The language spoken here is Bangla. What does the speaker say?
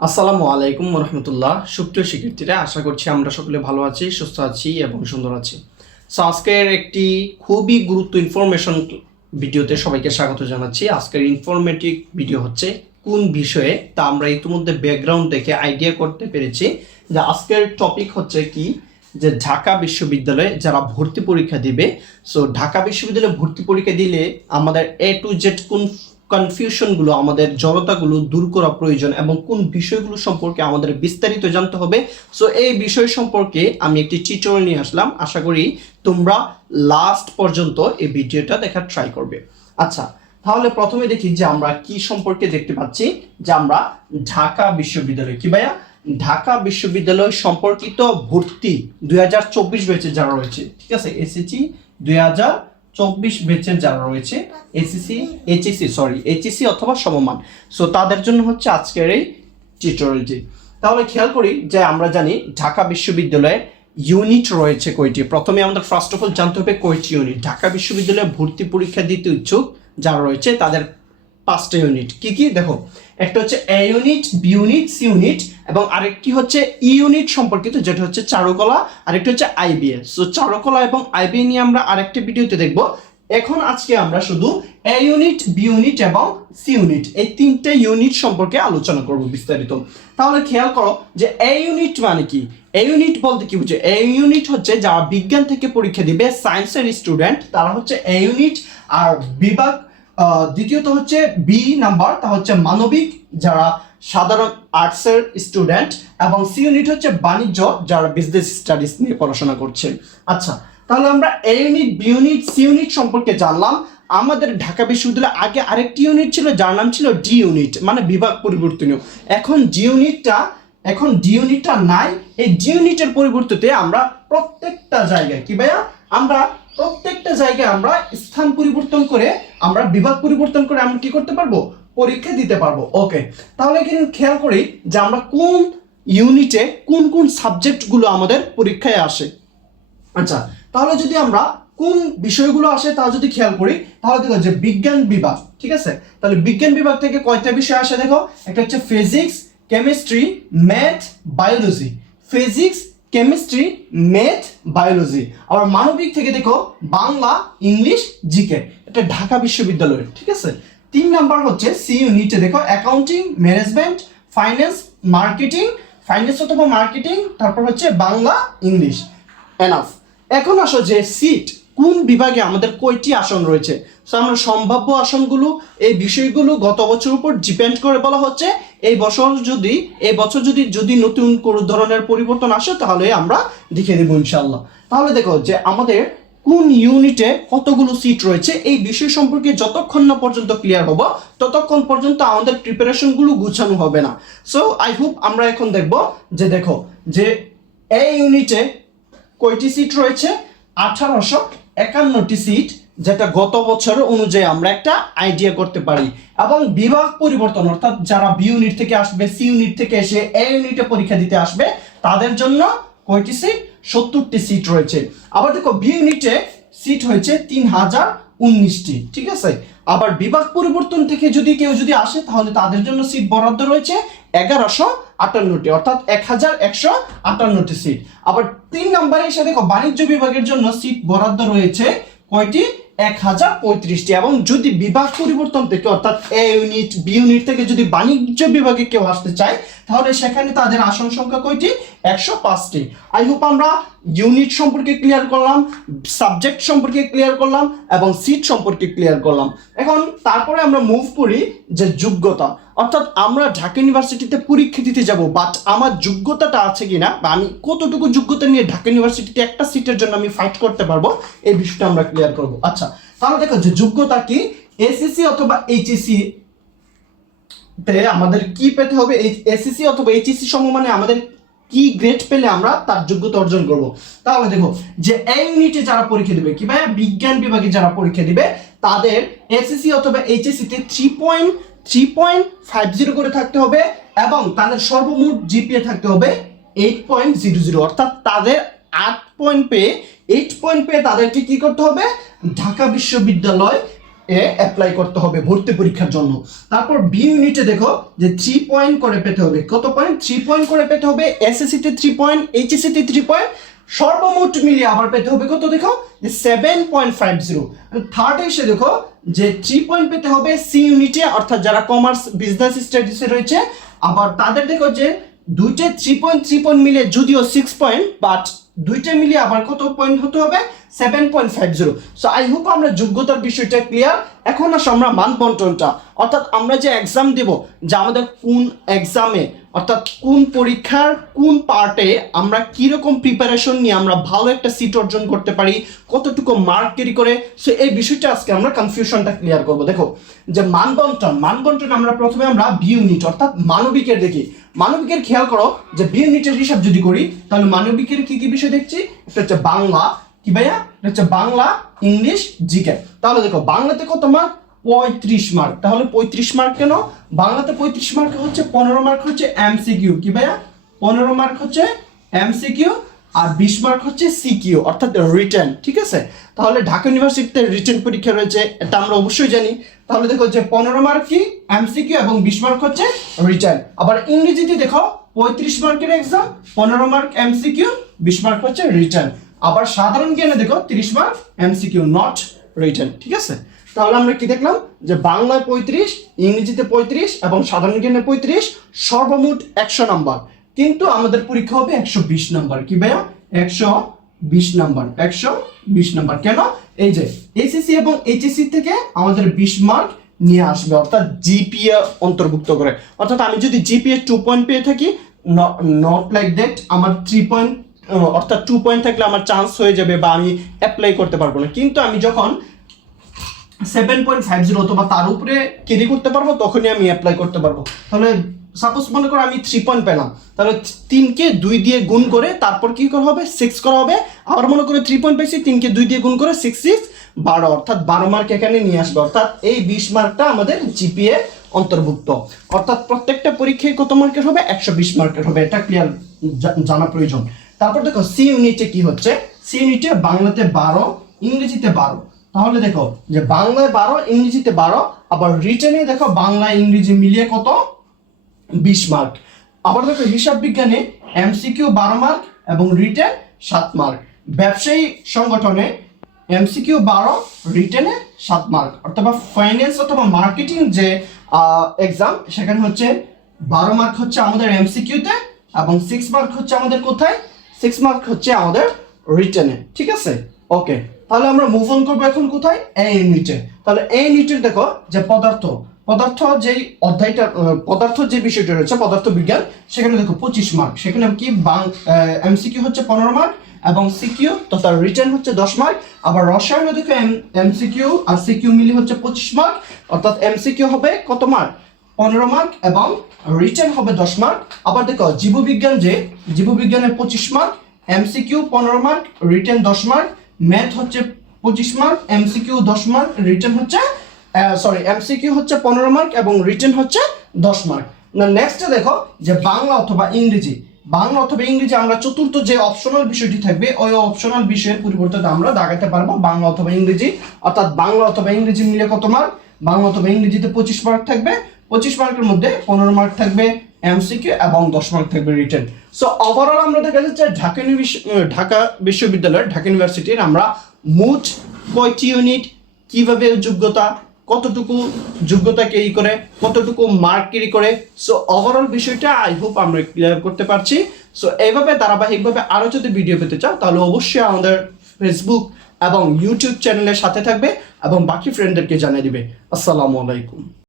আসসালামু আলাইকুম রহমতুল্লাহ। সুপ্রিয় শিক্ষার্থীরা, আশা করছি আমরা সকলে ভালো আছি, সুস্থ আছি এবং সুন্দর আছি। সো আজকের একটি খুবই ইনফরমেশন ভিডিওতে সবাইকে স্বাগত জানাচ্ছি। আজকের ইনফরমেটিভ ভিডিও হচ্ছে কোন বিষয়ে, তা আমরা ইতিমধ্যে ব্যাকগ্রাউন্ড দেখে আইডিয়া করতে পেরেছি যে আজকের টপিক হচ্ছে কি, যে ঢাকা বিশ্ববিদ্যালয়ে যারা ভর্তি পরীক্ষা দিবে। সো ঢাকা বিশ্ববিদ্যালয়ে ভর্তি পরীক্ষা দিলে আমাদের এ টু জেড কোন কনফিউশনগুলো, আমাদের জড়তাগুলো দূর করা প্রয়োজন এবং কোন বিষয়গুলো সম্পর্কে আমাদের বিস্তারিত জানতে হবে। সো এই বিষয় সম্পর্কে আমি একটি টিউটোরিয়াল নিয়ে আসলাম। আশা করি তোমরা লাস্ট পর্যন্ত এই ভিডিওটা দেখার ট্রাই করবে। আচ্ছা, তাহলে প্রথমে দেখি যে আমরা কি সম্পর্কে দেখতে পাচ্ছি, যে আমরা ঢাকা বিশ্ববিদ্যালয় কি ভাইয়া, ঢাকা বিশ্ববিদ্যালয় সম্পর্কিত ভর্তি 2024 ব্যাচে যারা রয়েছে, ঠিক আছে, এসএসসি 2024 ব্যাচের যারা রয়েছে, এইচএসসি অথবা সমমান, সো তাদের জন্য হচ্ছে আজকের এই টিউটোরিয়ালটি। তাহলে খেয়াল করি যে আমরা জানি ঢাকা বিশ্ববিদ্যালয়ে ইউনিট রয়েছে কয়টি। প্রথমে আমাদের ফার্স্ট অফ অল জানতে হবে কয়টি ইউনিট। ঢাকা বিশ্ববিদ্যালয়ে ভর্তি পরীক্ষা দিতে ইচ্ছুক যারা রয়েছে তাদের 5টা ইউনিট। কি কি দেখো, একটা হচ্ছে A unit, B unit, C unit এবং আরেকটি হচ্ছে ই ইউনিট সম্পর্কিত, যেটা হচ্ছে চারুকলা, আরেকটি হচ্ছে আইবিএ। সো চারুকলা এবং আইবিএ নিয়ে আমরা আরেকটি ভিডিওতে দেখব। এখন আজকে আমরা শুধু এ ইউনিট, বি ইউনিট এবং সি ইউনিট, এই 3টে ইউনিট সম্পর্কে আলোচনা করব বিস্তারিত। তাহলে খেয়াল করো যে এ ইউনিট মানে কি। এ ইউনিট বলতে কি বুঝে? এ ইউনিট হচ্ছে যারা বিজ্ঞান থেকে পরীক্ষা দিবে, সায়েন্সের স্টুডেন্ট, তারা হচ্ছে এ ইউনিট। আর বিভাগ দ্বিতীয়ত হচ্ছে বি নাম্বার, তা হচ্ছে মানবিক, যারা সাধারণ আর্টসের স্টুডেন্ট, এবং সি ইউনিট হচ্ছে বাণিজ্য, যারা বিজনেস স্টাডিজ নিয়ে পড়াশোনা করছে। আচ্ছা, তাহলে আমরা A unit, B unit, C unit সম্পর্কে জানলাম। আমাদের ঢাকা বিশ্ববিদ্যালয়ে আগে আরেকটি ইউনিট ছিল যার নাম ছিল ডি ইউনিট, মানে বিভাগ পরিবর্তনীয়। এখন ডি ইউনিটটা নাই। এই ডি ইউনিটের পরিবর্তে আমরা প্রত্যেকটা জায়গায় কি ভাইয়া, আমরা প্রত্যেকটা জায়গায় আমরা স্থান পরিবর্তন করে, আমরা বিভাগ পরিবর্তন করে আমরা কি করতে পারবো, পরীক্ষা দিতে পারবো। ওকে, তাহলে এখানে খেয়াল করি যে আমরা কোন ইউনিটে কোন কোন সাবজেক্টগুলো আমাদের পরীক্ষায় আসে। আচ্ছা, তাহলে যদি আমরা কোন বিষয়গুলো আসে তা যদি খেয়াল করি, তাহলে দেখো যে বিজ্ঞান বিভাগ, ঠিক আছে, তাহলে বিজ্ঞান বিভাগ থেকে কয়টা বিষয় আসে দেখো, একটা হচ্ছে physics, chemistry, math, biology. Physics, chemistry, math, biology. আবার মানবিক থেকে দেখো বাংলা, ইংলিশ, জিকে। এটা ঢাকা বিশ্ববিদ্যালয়ের, ঠিক আছে। 3 নাম্বার হচ্ছে সি ইউনিটে দেখো accounting, management, finance, marketing, finance অথবা মার্কেটিং, তারপর হচ্ছে বাংলা, ইংলিশ। এনাফ। এখন আসো যে সিট, কোন বিভাগে আমাদের কয়টি আসন রয়েছে। সো আমরা সম্ভাব্য আসনগুলো, এই বিষয়গুলো গত বছরের উপর ডিপেন্ড করে বলা হচ্ছে। এই বছর যদি নতুন কোনো ধরনের পরিবর্তন আসে তাহলে আমরা দেখিয়ে দেবো ইনশাল্লাহ। তাহলে দেখো যে আমাদের কোন ইউনিটে কতগুলো সিট রয়েছে, এই বিষয় সম্পর্কে যতক্ষণ না পর্যন্ত ক্লিয়ার হবো ততক্ষণ পর্যন্ত আমাদের প্রিপারেশনগুলো গুছানো হবে না। সো আই হোপ আমরা এখন দেখবো যে দেখো যে এই ইউনিটে কয়টি সিট রয়েছে, 1851টি সিট, যেটা গত বছর অনুযায়ী আমরা একটা আইডিয়া করতে পারি। এবং বিভাগ পরিবর্তন, অর্থাৎ যারা বি ইউনিট থেকে আসবে, সি ইউনিট থেকে এসে এ ইউনিটে পরীক্ষা দিতে আসবে, তাদের জন্য কয়টি সিট, 70টি সিট রয়েছে। আবার দেখো বি ইউনিটে সিট হয়েছে 3019টি, ঠিক আছে। আবার বিভাগ পরিবর্তন থেকে কেউ যদি আসে তাহলে তাদের জন্য সিট বরাদ্দ রয়েছে 1158টি, অর্থাৎ 1158টি সিট। আবার 3 নম্বরে এসে দেখো বাণিজ্য বিভাগের জন্য সিট বরাদ্দ রয়েছে কয়টি, 1035টি। এবং যদি বিভাগ পরিবর্তন থেকে, অর্থাৎ এ ইউনিট, বি ইউনিট থেকে যদি বাণিজ্য বিভাগে কেউ আসতে চায় তাহলে সেখানে তাদের আসন সংখ্যা কয়টি, 105টি। আই হোপ আমরা ইউনিট সম্পর্কে ক্লিয়ার করলাম, সাবজেক্ট সম্পর্কে ক্লিয়ার করলাম এবং সিট সম্পর্কে ক্লিয়ার করলাম। এখন তারপরে আমরা মুভ করি যে যোগ্যতা, অর্থাৎ আমরা ঢাকা ইউনিভার্সিটিতে পরীক্ষা দিতে যাব, বাট আমার যোগ্যতাটা আছে কিনা, বা আমি কতটুকু যোগ্যতা নিয়ে ঢাকা ইউনিভার্সিটিতে একটা সিটের জন্য আমি ফাইট করতে পারবো, এই বিষয়টা আমরা ক্লিয়ার করব। আচ্ছা, তাহলে দেখো যে যোগ্যতা কি, এসএসসি অথবা এইচএসসি তে আমাদের কি পেতে হবে, এসএসসি অথবা এইচএসসি সমমানে আমাদের কি গ্রেড পেলে আমরা তার যোগ্যতা অর্জন করব। তাহলে দেখো যে এই ইউনিটে যারা পরীক্ষা দিবে, কি ভাই বিজ্ঞান বিভাগে যারা পরীক্ষা দিবে, তাদের এসএসসি অথবা এইচএসসি তে 3.50 করে থাকতে হবে এবং তাদের সর্বমোট জিপিএ থাকতে হবে 8.00, অর্থাৎ তাদের 8 পয়েন্ট পেয়ে তাদেরকে কি করতে হবে, ঢাকা বিশ্ববিদ্যালয় এ অ্যাপ্লাই করতে হবে ভর্তি পরীক্ষার জন্য। তারপর বি ইউনিটে দেখো যে 3 পয়েন্ট করে পেতে হবে। কত পয়েন্ট? 3 পয়েন্ট করে পেতে হবে। এসএসসি তে 3 পয়েন্ট, এইচএসসি তে 3 পয়েন্ট, সর্বমোট মিলিয়ে আবার পেতে হবে কত দেখো যে 7.50। থার্ডে এসে দেখো যে 3 পয়েন্ট পেতে হবে সি ইউনিটে, অর্থাৎ যারা কমার্স বিজনেস স্টাডিজে রয়েছে। আবার তাদের দেখো যে দুইটা 3.3 মিলে যদিও 6 পয়েন্ট, বাট দুইটা মিলিয়ে আবার কত পয়েন্ট হতে হবে? 7.50। সো আই হোপ আমরা যোগ্যতার বিষয়টা ক্লিয়ার। এখন আসো আমরা মানবন্টনটা, অর্থাৎ আমরা যে এক্সাম দেব, যে আমাদের কোন এক্সামে অর্থাৎ কোন পরীক্ষার কোন পার্টে আমরা কিরকম প্রিপারেশন নিয়ে আমরা ভালো একটা সিট অর্জন করতে পারি, কতটুকু মার্ক ক্যারি করে। সো এই বিষয়টা আজকে আমরা কনফিউশনটা ক্লিয়ার করব। দেখো যে মানবন্টন আমরা প্রথমে আমরা বি ইউনিট অর্থাৎ মানবিকের দেখি। মানবিকের খেয়াল করো যে বি ইউনিটের হিসাব যদি করি তাহলে মানবিকের কি কি বিষয় দেখছি? একটা হচ্ছে বাংলা, কি ভাইয়া? এটা হচ্ছে বাংলা, ইংলিশ, জিকে। তাহলে দেখো বাংলাতে কত মার্ক? 35 মার্ক। তাহলে 35 মার্ক কেন? বাংলাতে 35 মার্ক হচ্ছে 15 মার্ক হচ্ছে এমসিকিউ, কি ভাইয়া? 15 মার্ক হচ্ছে এমসিকিউ আর 20 মার্ক হচ্ছে সিকিউ অর্থাৎ রিটেন, ঠিক আছে? তাহলে ঢাকা ইউনিভার্সিটিতে রিটেন পরীক্ষা রয়েছে, এটা আমরা অবশ্যই জানি। তাহলে দেখো যে 15 মার্ক কি এমসিকিউ এবং 20 মার্ক হচ্ছে রিটেন। আবার ইংরেজিতে দেখো 35 মার্কের এক্সাম, 15 মার্ক এমসিকিউ, 20 মার্ক হচ্ছে রিটেন। আবার সাধারণ জ্ঞানে দেখো 30 মার্ক এমসিকিউ, নট রিটেন, ঠিক আছে? তাহলে আমরা কি দেখলাম যে বাংলায় 35, ইংরেজিতে 35 এবং সাধারণ জ্ঞানে 35, সর্বমোট 100 নাম্বার। কিন্তু আমাদের পরীক্ষা হবে 120 নাম্বার, কি ভাইয়া? 120 নাম্বার, 120 নাম্বার। কেন? এই যে এসএসসি এবং এইচএসসি থেকে আমাদের 20 মার্ক নিয়ে আসবে, অর্থাৎ জিপিএ অন্তর্ভুক্ত করে। অর্থাৎ আমি যদি জিপিএ 2 পয়েন্ট পেয়ে থাকি, নট লাইক দ্যাট আমার 3 পয়েন্ট অর্থাৎ 2 পয়েন্ট থাকলে আমার চান্স হয়ে যাবে বা আমি অ্যাপ্লাই করতে পারবো না। কিন্তু আমি যখন 7.50 অথবা তার উপরে ক্যারি করতে পারবো তখনই আমি অ্যাপ্লাই করতে পারবো। তাহলে সাপোজ মনে করো আমি 3 পয়েন্ট পেলাম, তাহলে 3কে 2 দিয়ে গুণ করে তারপর কি করা হবে? 6 করা হবে। আবার মনে করো 3 পয়েন্ট পেয়েছি, 3কে 2 দিয়ে গুণ করে 6 6 12, অর্থাৎ 12 মার্ক এখানে নিয়ে আসবে। অর্থাৎ এই 20 মার্কটা আমাদের জিপিএ অন্তর্ভুক্ত। অর্থাৎ প্রত্যেকটা পরীক্ষায় কত মার্কের হবে? 120 মার্কের হবে। এটা ক্লিয়ার জানা প্রয়োজন। তারপর দেখো সি ইউনিটে কি হচ্ছে? সি ইউনিটে বাংলাতে 12, ইংরেজিতে 12। তাহলে দেখো যে বাংলায় 12, ইংরেজিতে 12, আবার রিটেনে দেখো বাংলা ইংরেজি মিলিয়ে কত? 20 মার্ক। আবার দেখো হিসাব বিজ্ঞানে এমসিকিউ 12 মার্ক এবং রিটেন 7 মার্ক। ব্যবসায়ী সংগঠনে এমসিকিউ 12, রিটেনে 7 মার্ক। অথবা ফাইন্যান্স অথবা মার্কেটিং যে এক্সাম, সেখানে হচ্ছে 12 মার্ক হচ্ছে আমাদের এমসিকিউতে এবং 6 মার্ক হচ্ছে আমাদের কোথায়? 6 মার্ক হচ্ছে আমাদের রিটেনে, ঠিক আছে? ওকে, তাহলে আমরা মুভ অন করবো এখন কোথায়? এ ইউনিটে। তাহলে এ ইউনিটের দেখো যে পদার্থ যেই অধ্যায়টা, পদার্থ যে বিষয়টা রয়েছে পদার্থ বিজ্ঞান, সেখানে দেখো 25 মার্ক। সেখানে কি এমসিকিউ হচ্ছে 15 মার্ক এবং সিকিউ তথা রিটেন হচ্ছে 10 মার্ক। আবার রসায়নে দেখো এমসিকিউ আর সিকিউ মিলে হচ্ছে 25 মার্ক, অর্থাৎ এমসিকিউ হবে কত মার্ক? 15 মার্ক এবং রিটেন হবে 10 মার্ক। আবার দেখো জীববিজ্ঞানের 25 mark, MCQ 15 mark, written 10 mark. Math হচ্ছে 25 মার্ক, এমসিকিউ 10 মার্ক, রিটেন হচ্ছে এমসিকিউ হচ্ছে 15 মার্ক এবং রিটেন হচ্ছে 10 মার্ক। না নেক্সটে দেখো যে বাংলা অথবা ইংরেজি আমরা চতুর্থ যে অপশনাল বিষয়টি থাকবে, ওই অপশনাল বিষয়ের পরিবর্তে আমরা দাগাতে পারবো বাংলা অথবা ইংরেজি। অর্থাৎ বাংলা অথবা ইংরেজি মিলে কত মার্ক? বাংলা অথবা ইংরেজিতে 25 মার্ক থাকবে। 25 মার্কের মধ্যে 15 মার্ক থাকবে এমসিকিউ এবং 10 মার্ক থাকবে রিটেন। সো ওভারঅল আমরা দেখা যাচ্ছে ঢাকা বিশ্ববিদ্যালয়ের, ঢাকা ইউনিভার্সিটির আমরা মোট কয়টি ইউনিট, কিভাবে যোগ্যতা, কতটুকু যোগ্যতা ক্যারি করে, কতটুকু মার্ক ক্যারি করে, সো ওভারঅল বিষয়টা আই হোপ আমরা ক্লিয়ার করতে পারছি। সো এইভাবে ধারাবাহিকভাবে আরও যদি ভিডিও পেতে চাও তাহলে অবশ্যই আমাদের ফেসবুক এবং ইউটিউব চ্যানেলের সাথে থাকবে এবং বাকি ফ্রেন্ডদেরকে জানিয়ে দিবে। আসসালামু আলাইকুম।